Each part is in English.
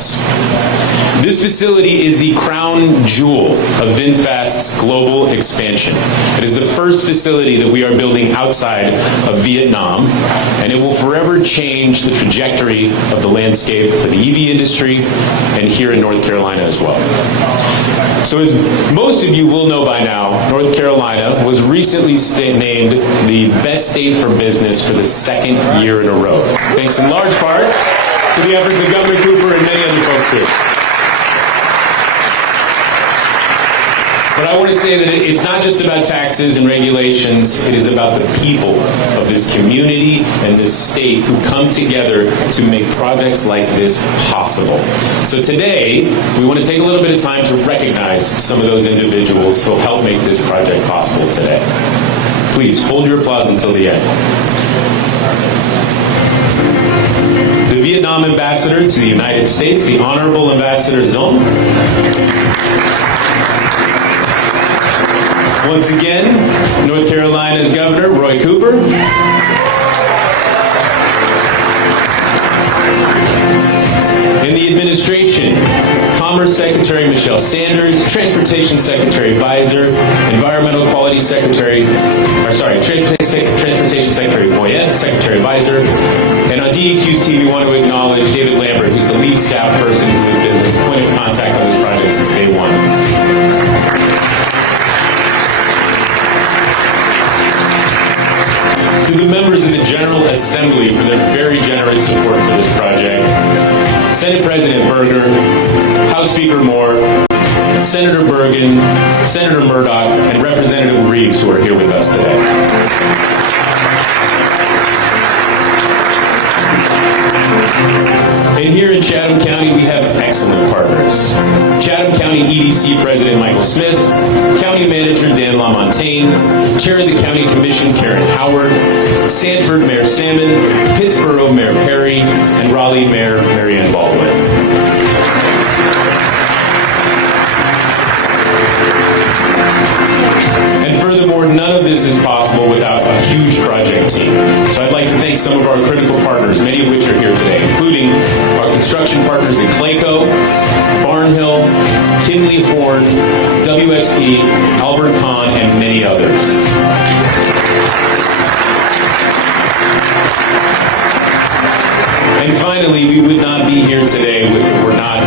projects. This facility is the crown jewel of VinFast's global expansion. It is the first facility that we are building outside of Vietnam, and it will forever change the trajectory of the landscape for the EV industry and here in North Carolina as well. So as most of you will know by now, North Carolina was recently named the best state for business for the second year in a row, thanks in large part to the efforts of Governor Cooper and many other folks here. But I want to say that it's not just about taxes and regulations, it is about the people of this community and this state who come together to make projects like this possible. So today, we want to take a little bit of time to recognize some of those individuals who will help make this project possible today. Please hold your applause until the end. The Vietnam Ambassador to the United States, the Honorable Ambassador Δ쌓NG. Once again, North Carolina's Governor, Roy Cooper. In the administration, Commerce Secretary Michelle Sanders, Transportation Secretary Beiser, Environmental Quality Secretary, Transportation Secretary Boyette, Secretary Beiser, and on DEQ's team, we want to acknowledge David Lambert, who's the lead staff person who has been the point of contact on this project since day one. To the members of the General Assembly for their very generous support for this project, Senate President Berger, House Speaker Moore, Senator Bergen, Senator Murdoch, and Representative Reeves, who are here with us today. And here in Chatham County, we have excellent partners. Chatham County EDC President Michael Smith, County Manager Dan LaMontagne, Chair of the County Commission Karen Howard, Sanford Mayor Salmon, Pittsboro Mayor Perry, and Raleigh Mayor Marianne Baldwin. And furthermore, none of this is possible without a huge project team. So I'd like to thank some of our critical partners, many of which are here today, including our construction partners in Clayco, Barnhill, Kinley Horn, WSP, Albert Kahn, and many others. And finally, we would not be here today if it were not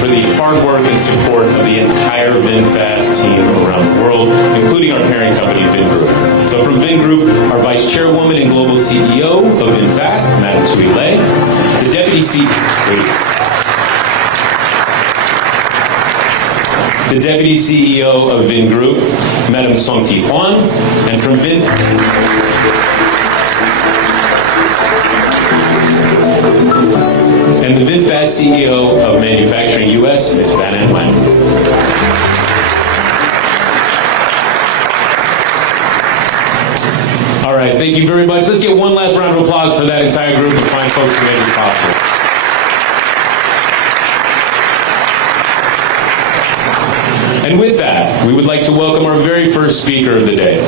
for the hard work and support of the entire VinFast team around the world, including our parent company, VinGroup. So from VinGroup, our Vice Chairwoman and Global CEO of VinFast, Madam Thuy Le, the Deputy CEO of VinGroup, Madam Song Thi Huan, and from the VinFast CEO of Manufacturing US, Ms. Van An Wan. All right, thank you very much. Let's get one last round of applause for that entire group of fine folks who made this possible. And with that, we would like to welcome our very first speaker of the day.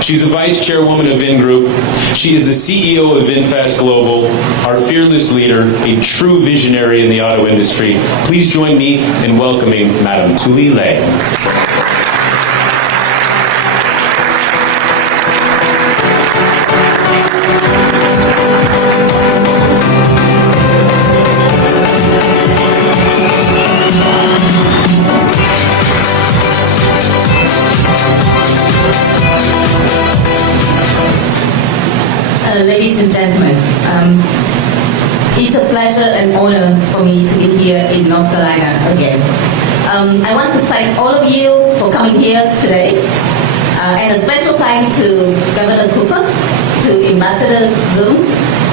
She's the Vice Chairwoman of VinGroup. She is the CEO of VinFast Global, our fearless leader, a true visionary in the auto industry. Please join me in welcoming Madam Thuy Le. Ladies and gentlemen, it's a pleasure and honor for me to be here in North Carolina again. I want to thank all of you for coming here today, and a special thank to Governor Cooper, to Ambassador ΔཌNG,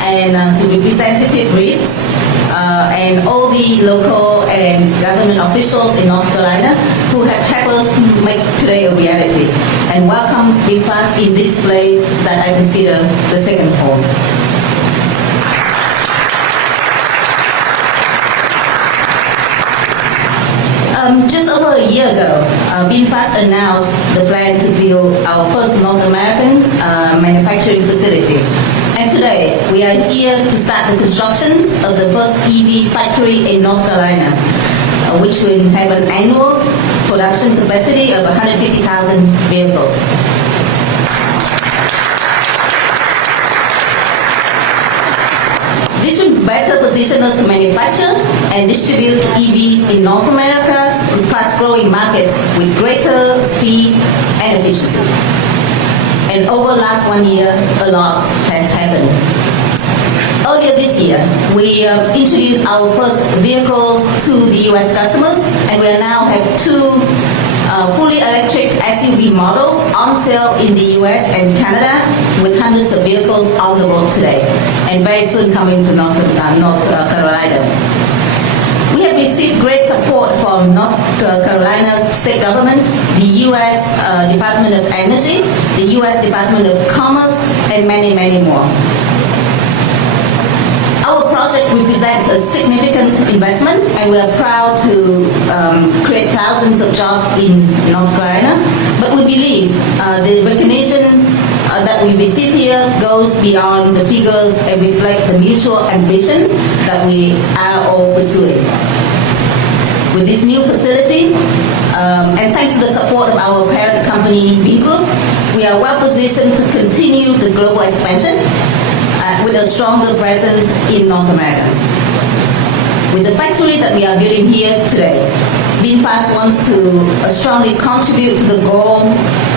and to Representative Reeves, and all the local and government officials in North Carolina who have helped us make today a reality. And welcome VinFast in this place that I consider the second home. Just over a year ago, VinFast announced the plan to build our first North American manufacturing facility. And today, we we are here to start the constructions of the first EV factory in North Carolina, which will have an annual production capacity of 150,000 vehicles. This will better position us to manufacture and distribute EVs in North America's fast-growing market with greater speed and efficiency. And over the last 1 year, a lot has happened. Earlier this year, we introduced our first vehicles to the US customers, and we now have 2 fully electric SUV models on sale in the US and Canada, with hundreds of vehicles on the road today, and very soon coming to North Carolina. We have received great support from North Carolina state government, the US Department of Energy, the US Department of Commerce, and many, many more. Our project represents a significant investment, and we are proud to create thousands of jobs in North Carolina. But we believe the recognition that we receive here goes beyond the figures and reflect the mutual ambition that we are all pursuing. With this new facility, and thanks to the support of our parent company, Vingroup, we are well positioned to continue the global expansion with a stronger presence in North America. With the factory that we are building here today, VinFast wants to strongly contribute to the goal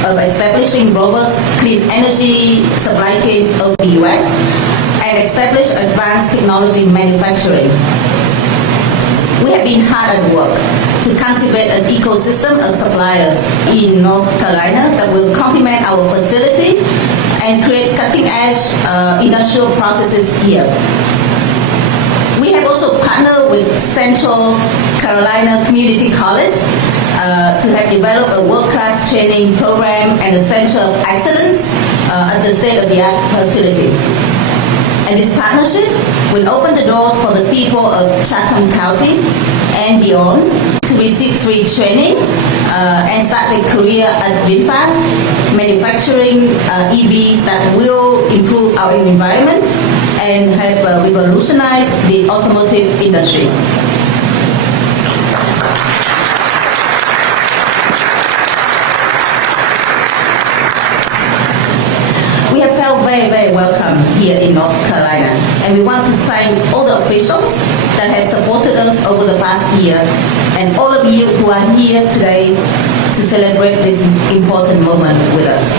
of establishing robust, clean energy supply chains of the US and establish advanced technology manufacturing. We have been hard at work to cultivate an ecosystem of suppliers in North Carolina that will complement our facility and create cutting-edge industrial processes here. We have also partnered with Central Carolina Community College to have developed a world-class training program and a center of excellence at the state-of-the-art facility. And this partnership will open the door for the people of Chatham County and beyond to receive free training and start their career at VinFast, manufacturing EVs that will improve our environment and have revolutionized the automotive industry. We have felt very, very welcome here in North Carolina, and we want to thank all the officials that have supported us over the past year, and all of you who are here today to celebrate this important moment with us.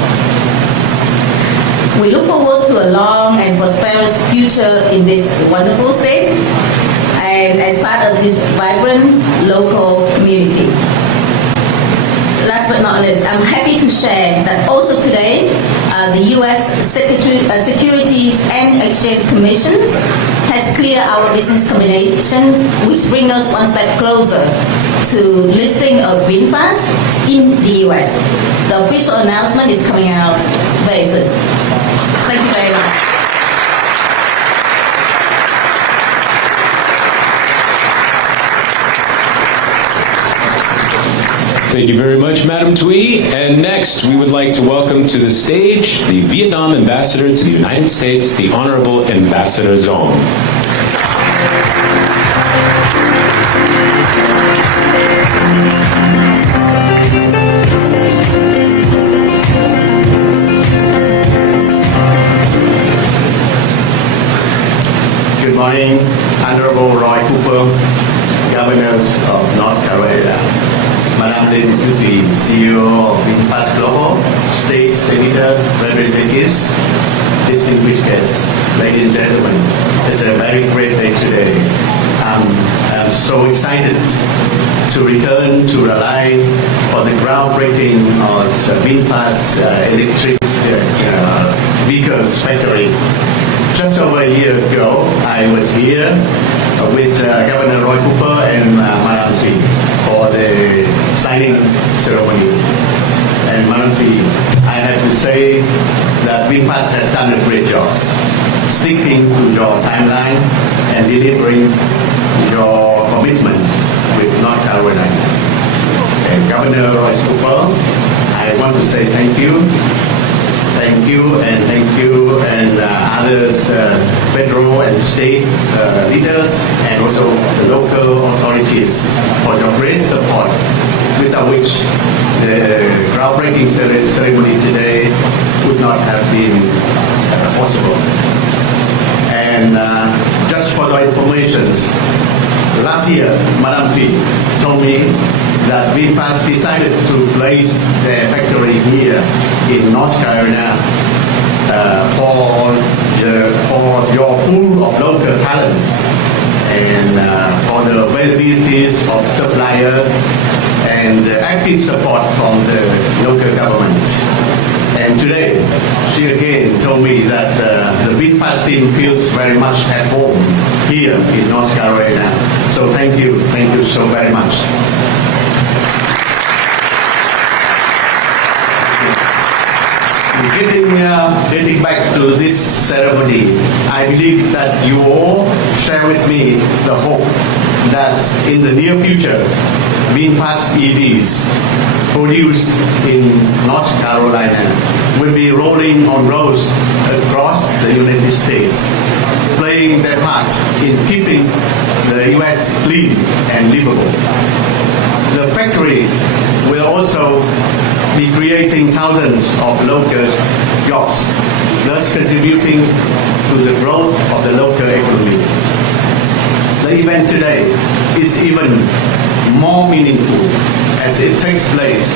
We look forward to a long and prosperous future in this wonderful state, and as part of this vibrant local community. Last but not least, I'm happy to share that also today, the U.S. Securities and Exchange Commission has cleared our business combination, which brings us one step closer to listing of VinFast in the U.S. The official announcement is coming out very soon. Thank you very much. Thank you very much, Madam Thuy. And next, we would like to welcome to the stage the Vietnam Ambassador to the United States, the Honorable Ambassador Zong. Good morning, Honorable Roy Cooper, Governors of North Carolina. Madam Deputy CEO of VinFast Global, state senators, representatives, distinguished guests, ladies and gentlemen, it's a very great day today. I'm so excited to return to Raleigh for the groundbreaking of VinFast electric vehicles factory. Just over a year ago, I was here with Governor Roy Cooper and Madam Thuy for the signing ceremony. And Madam Thuy, I have to say that VinFast has done a great job sticking to your timeline and delivering your commitments with North Carolina. And Governor Roy Cooper, I want to say thank you. thank you and others, federal and state leaders and also the local authorities for your great support, without which the groundbreaking ceremony today would not have been possible. And just for your information, last year, Madam P told me that VinFast decided to place their factory here in North Carolina for your pool of local talents and for the availabilities of suppliers and the active support from the local government. And today, she again told me that the VinFast team feels very much at home here in North Carolina. So thank you so very much. Getting back to this ceremony, I believe that you all share with me the hope that in the near future, VinFast EVs produced in North Carolina will be rolling on roads across the United States, playing their part in keeping the U.S. clean and livable. The factory will also be creating thousands of local jobs, thus contributing to the growth of the local economy. The event today is even more meaningful as it takes place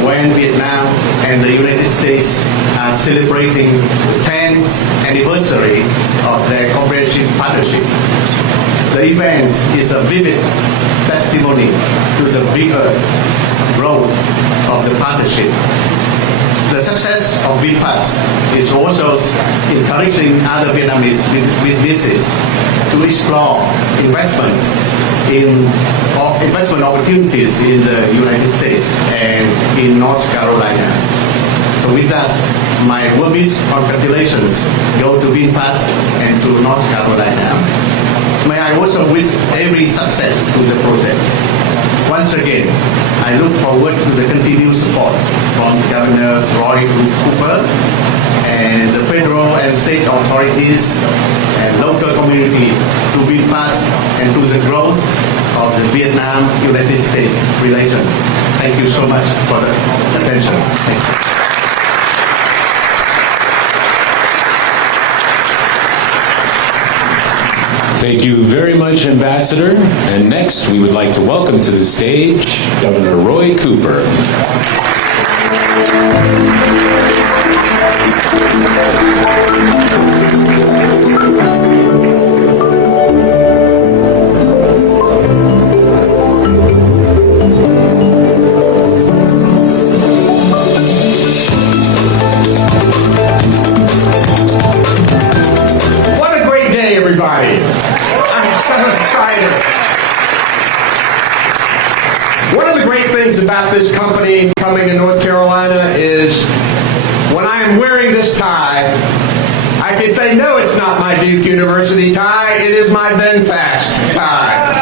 when Vietnam and the United States are celebrating the 10th anniversary of their comprehensive partnership. The event is a vivid testimony to the vigorous growth of the partnership. The success of VinFast is also encouraging other Vietnamese businesses to explore investment opportunities in the United States and in North Carolina. So with that, my warmest congratulations go to VinFast and to North Carolina. May I also wish every success to the project. Once again, I look forward to the continued support from Governor Roy Cooper and the federal and state authorities and local communities to VinFast and to the growth of the Vietnam-United States relations. Thank you so much for the attention. Thank you. Thank you very much, Ambassador. And next, we would like to welcome to the stage Governor Roy Cooper. What a great day, everybody. I'm so excited. One of the great things about this company coming to North Carolina is when I am wearing this tie, I can say, no, it's not my Duke University tie, it is my VinFast tie.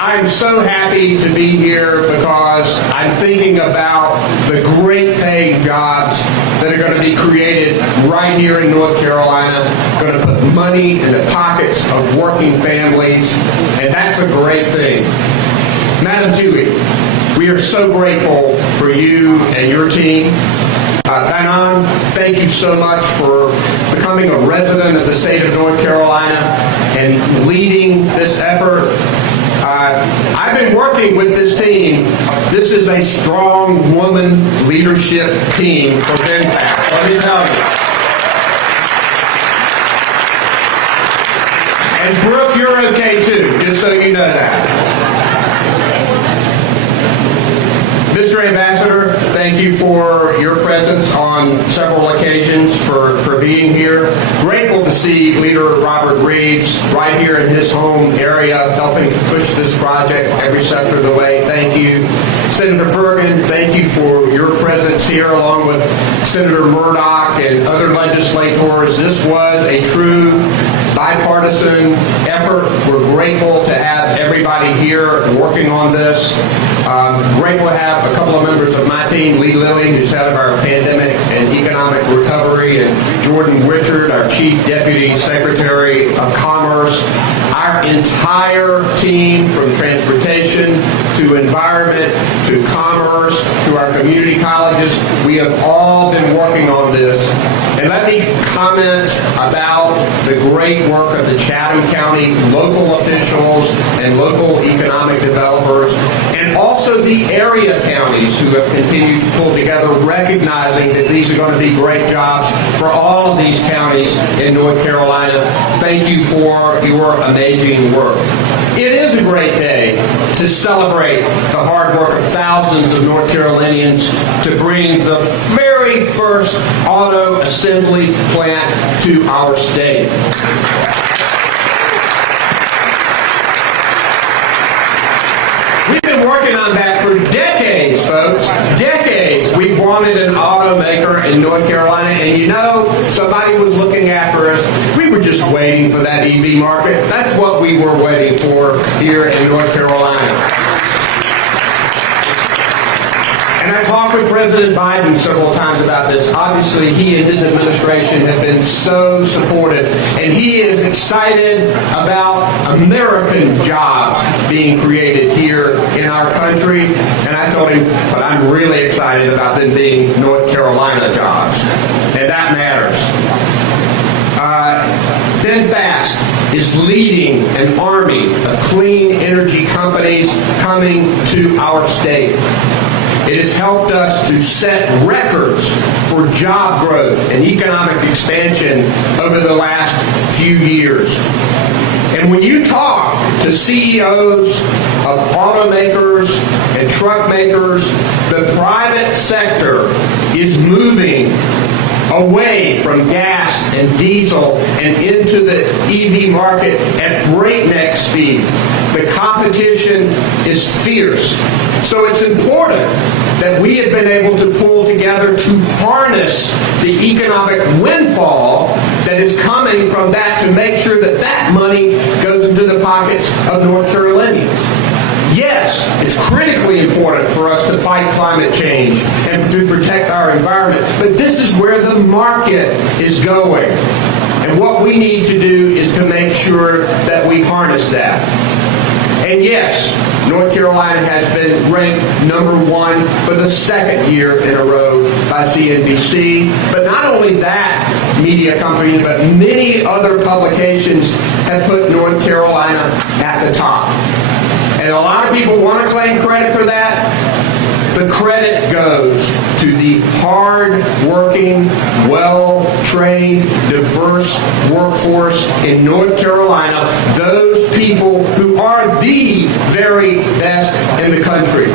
I'm so happy to be here because I'm thinking about the great paying jobs that are going to be created right here in North Carolina, going to put money in the pockets of working families, and that's a great thing. Madam Dewey, we are so grateful for you and your team. Đ钵NG, thank you so much for becoming a resident of the state of North Carolina and leading this effort. I've been working with this team. This is a strong woman leadership team for VinFast, let me tell you. And Brooke, you're okay too, just so you know that. Mr. Ambassador, thank you for your presence on several occasions, for being here. Grateful to see Leader Robert Reeves right here in his home area helping to push this project every step of the way. Thank you. Senator Bergen, thank you for your presence here along with Senator Murdoch and other legislators. This was a true bipartisan effort. We're grateful to have everybody everybody here working on this. Grateful to have a couple of members of my team, Lee Lilly, who's head of our pandemic and economic recovery, and Jordan Richard, our Chief Deputy Secretary of Commerce. Our entire team, from transportation to environment to commerce to our community colleges, we have all been working on this. And let me comment about the great work of the Chatham County local officials and local economic developers, and also the area counties who have continued to pull together, recognizing that these are going to be great jobs for all of these counties in North Carolina. Thank you for your amazing work. It is a great day to celebrate the hard work of thousands of North Carolinians to bring the very first auto assembly plant to our state. We've been working on that for decades, folks. Decades. We wanted an automaker in North Carolina, and you know, somebody was looking after us. We were just waiting for that EV market. That's what we were waiting for here in North Carolina. And I talked with President Biden several times about this. Obviously, he and his administration have been so supportive, and he is excited about American jobs being created here in our country. And I told him, but I'm really excited about them being North Carolina jobs, and that matters. VinFast is leading an army of clean energy companies coming to our state. It has helped us to set records for job growth and economic expansion over the last few years. And when you talk to CEOs of automakers and truck makers, the private sector is moving away from gas and diesel and into the EV market at breakneck speed. The competition is fierce. So it's important that we have been able to pull together to harness the economic windfall that is coming from that, to make sure that that money goes into the pockets of North Carolinians. Yes, it's critically important for us to fight climate change and to protect our environment, but this is where the market is going. And what we need to do is to make sure that we harness that. And yes, North Carolina has been ranked #1 for the second year in a row by CNBC. But not only that media company, but many other publications have put North Carolina at the top. And a lot of people want to claim credit for that. The credit goes to the hard-working, well-trained, diverse workforce in North Carolina, those people who are the very best in the country.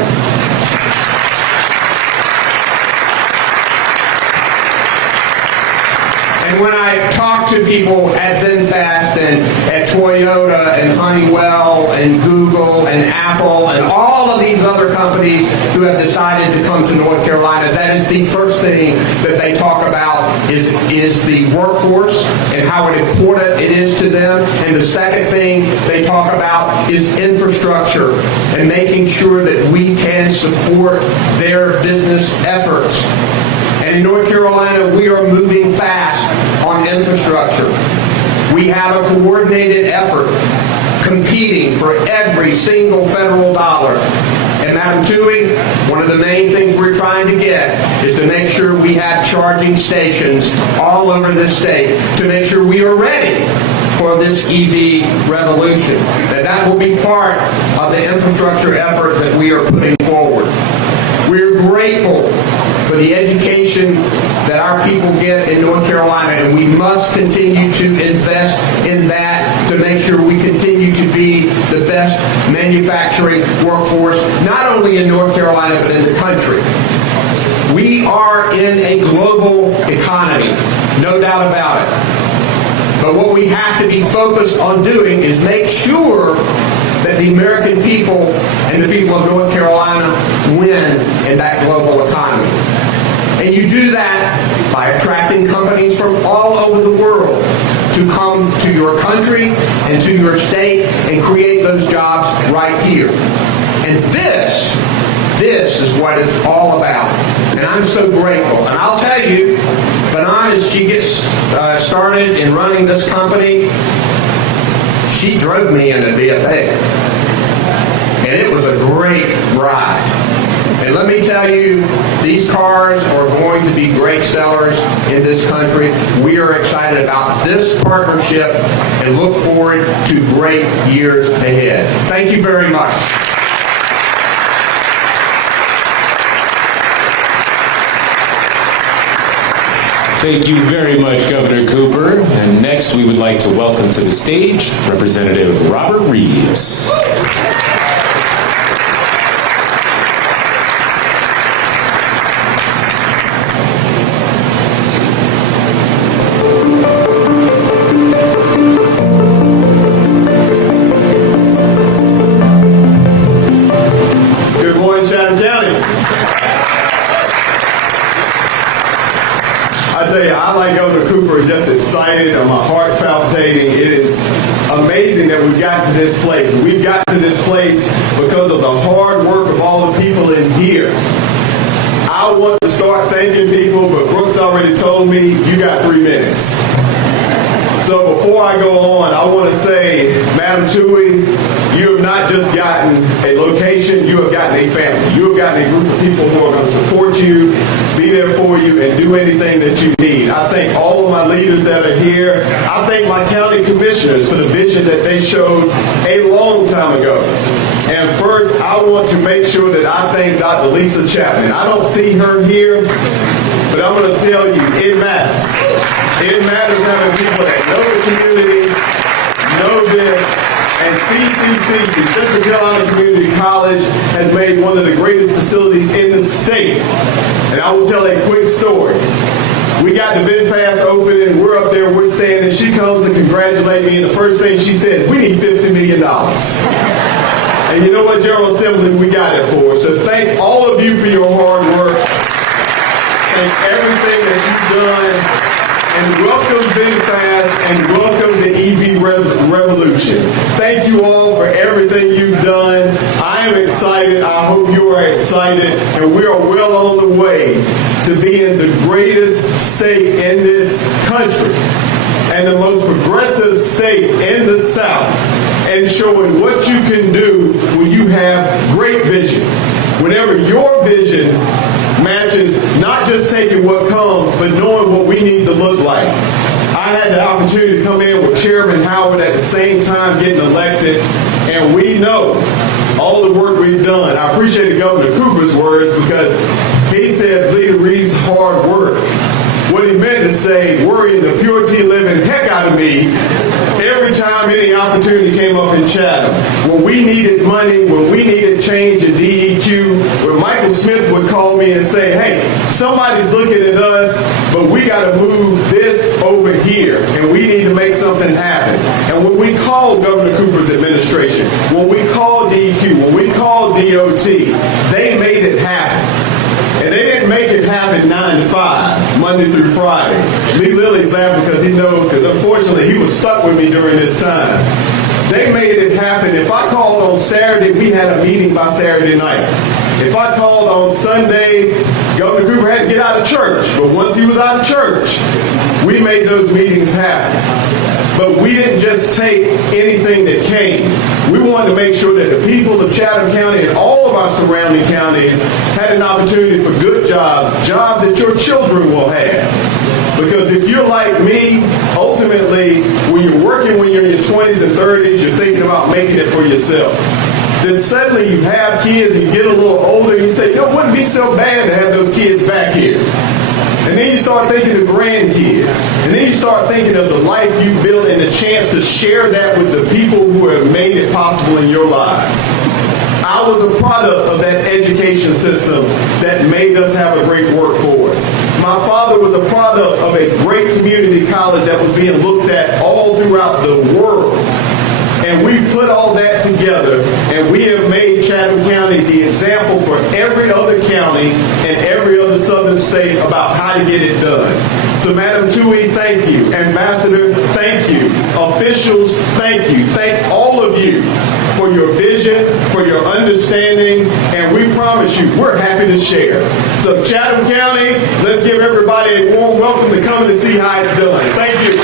And when I talk to people at VinFast and at Toyota and Honeywell and Google and Apple and all of these other companies who have decided to come to North Carolina, that is the first thing that they talk about is the workforce and how important it is to them. And the second thing they talk about is infrastructure and making sure that we can support their business efforts. And in North Carolina, we are moving fast on infrastructure. We have a coordinated effort competing for every single federal dollar. And Madam Toohey, one of the main things we're trying to get is to make sure we have charging stations all over this state to make sure we are ready for this EV revolution. That will be part of the infrastructure effort that we are putting forward. We're grateful for the education that our people get in North Carolina, and we must continue to invest in that to make sure we continue to be the best manufacturing workforce, not only in North Carolina, but in the country. We are in a global economy, no doubt about it. But what we have to be focused on doing is make sure that the American people and the people of North Carolina win in that global economy. And you do that by attracting companies from all over the world to come to your country and to your state and create those jobs right here. And this is what it's all about. And I'm so grateful. And I'll tell you, Fanon, as she gets started in running this company, she drove me into VFA. And it was a great ride. And let me tell you, these cars are going to be great sellers in this country. We are excited about this partnership and look forward to great years ahead. Thank you very much. Thank you very much, Governor Cooper. And next, we would like to welcome to the stage Representative Robert Reeves. Good morning, Chatham County. I tell you, I like Governor Cooper, just excited and my heart's palpitating. It is amazing that we've gotten to this place. We've gotten to this place because of the hard work of all the people in here. I want to start thanking people, but Brooks already told me you got 3 minutes. So before I go on, I want to say, Madam Tui, you have not just gotten a location, you have gotten a family. You have gotten a group of people who are going to support you, be there for you, and do anything that you need. I thank all of my leaders that are here. I thank my county commissioners for the vision that they showed a long time ago. And first, I want to make sure that I thank Dr. Lisa Chapman. I don't see her here, but I'm going to tell you, it matters. It matters having people that know the community, know this, and CCCC, Central Carolina Community College, has made one of the greatest facilities in the state. And I will tell a quick story. We got the VinFast open and we're up there, we're standing, she comes and congratulates me, and the first thing she says, we need $50 million. And you know what, General Assembly, we got it for. So thank all of you for your hard work. Thank everything that you've done. And welcome VinFast and welcome the EV revolution. Thank you all for everything you've done. I am excited. I hope you are excited. And we are well on the way to being the greatest state in this country and the most progressive state in the South, and showing what you can do when you have great vision. Whenever your vision matches not just taking what comes, but knowing what we need to look like. I had the opportunity to come in with Chairman Howard at the same time getting elected, and we know all the work we've done. I appreciate Governor Cooper's words because he said Leader Reeves' hard work. What he meant to say, worrying the purity living heck out of me every time any opportunity came up in Chatham. When we needed money, when we needed change in DEQ, when Michael Smith would call me and say, hey, somebody's looking at us, but we got to move this over here, and we need to make something happen. And when we called Governor Cooper's administration, when we called DEQ, when we called DOT, they made it happen. And they didn't make it happen 9 to 5, Monday through Friday. Lee Lilly's laughing because he knows, because unfortunately he was stuck with me during this time. They made it happen. If I called on Saturday, we had a meeting by Saturday night. If I called on Sunday, Governor Cooper had to get out of church. But once he was out of church, we made those meetings happen. But we didn't just take anything that came. We wanted to make sure that the people of Chatham County and all of our surrounding counties had an opportunity for good jobs, jobs that your children will have. Because if you're like me, ultimately, when you're working when you're in your 20s and 30s, you're thinking about making it for yourself. Then suddenly you have kids, and you get a little older, and you say, you know, it wouldn't be so bad to have those kids back here. And then you start thinking of grandkids. And then you start thinking of the life you built and the chance to share that with the people who have made it possible in your lives. I was a product of that education system that made us have a great workforce. My father was a product of a great community college that was being looked at all throughout the world. And we've put all that together, and we have made Chatham County the example for every other county and every other southern state about how to get it done. So Madam Tui, thank you. Ambassador, thank you. Officials, thank you. Thank all of you for your vision, for your understanding, and we promise you, we're happy to share. So Chatham County, let's give everybody a warm welcome to come and see how it's done. Thank you.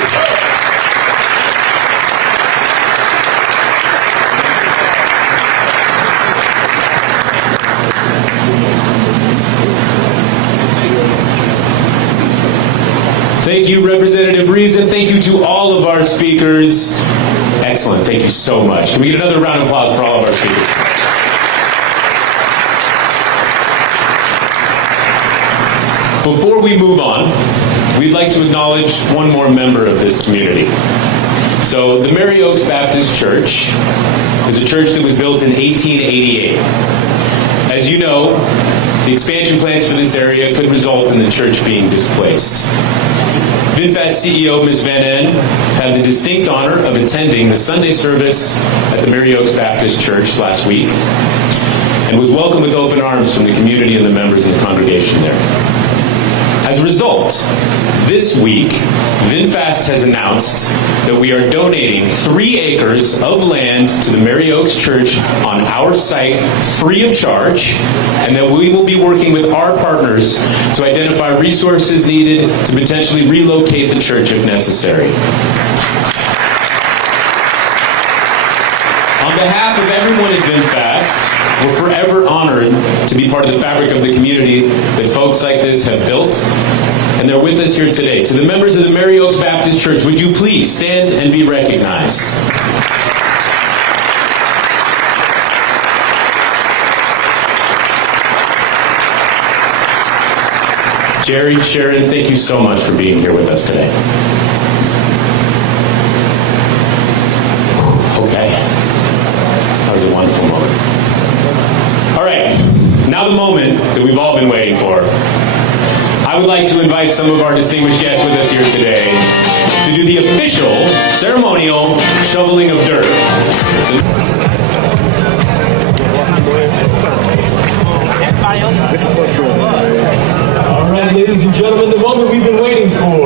Thank you, Representative Reeves, and thank you to all of our speakers. Excellent. Thank you so much. Can we get another round of applause for all of our speakers? Before we move on, we'd like to acknowledge one more member of this community. So, the Mary Oaks Baptist Church is a church that was built in 1888. As you know, the expansion plans for this area could result in the church being displaced. VinFast CEO Ms. Van En had the distinct honor of attending the Sunday service at the Mary Oaks Baptist Church last week and was welcomed with open arms from the community and the members of the congregation there. As a result, this week, VinFast has announced that we are donating 3 acres of land to the Mary Oaks Church on our site free of charge, and that we will be working with our partners to identify resources needed to potentially relocate the church if necessary. On behalf of everyone at VinFast, we're forever honored to be part of the fabric of the community that folks like this have built, and they're with us here today. To the members of the Mary Oaks Baptist Church, would you please stand and be recognized? Jerry, Sharon, thank you so much for being here with us today. Okay. That was a wonderful moment. All right, now the moment that we've all been waiting for. I would like to invite some of our distinguished guests with us here today to do the official ceremonial shoveling of dirt. All right, ladies and gentlemen, the moment we've been waiting for.